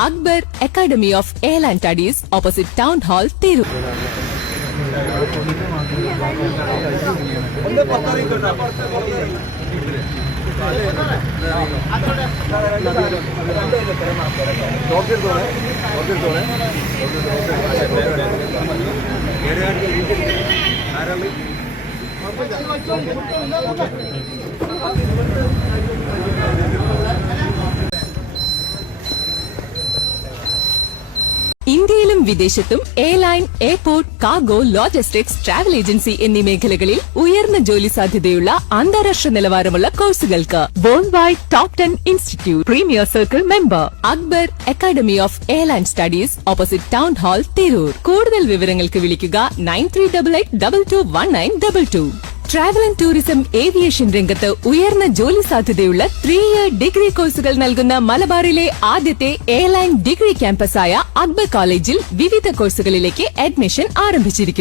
Akbar Academy of Airline Studies opposite Town Hall, Tirur. ഇന്ത്യയിലും വിദേശത്തും airline, airport, cargo, logistics, travel agency എന്നീ മേഖലകളിൽ ഉയർന്ന ജോലി സാധ്യതയുള്ള അന്താരാഷ്ട്ര നിലവാരമുള്ള കോഴ്സുകൾക്ക് world wide top 10 institute premier circle member Akbar academy of airline studies opposite town hall, Tirur. കൂടുതൽ വിവരങ്ങൾക്ക് വിളിക്കുക 9388221922. ട്രാവൽ ആൻഡ് ടൂറിസം ഏവിയേഷൻ രംഗത്ത് ഉയർന്ന ജോലി സാധ്യതയുള്ള 3-year ഡിഗ്രി കോഴ്സുകൾ നൽകുന്ന മലബാറിലെ ആദ്യത്തെ എയർലൈൻ ഡിഗ്രി ക്യാമ്പസായ അക്ബർ കോളേജിൽ വിവിധ കോഴ്സുകളിലേക്ക് അഡ്മിഷൻ ആരംഭിച്ചിരിക്കുന്നു.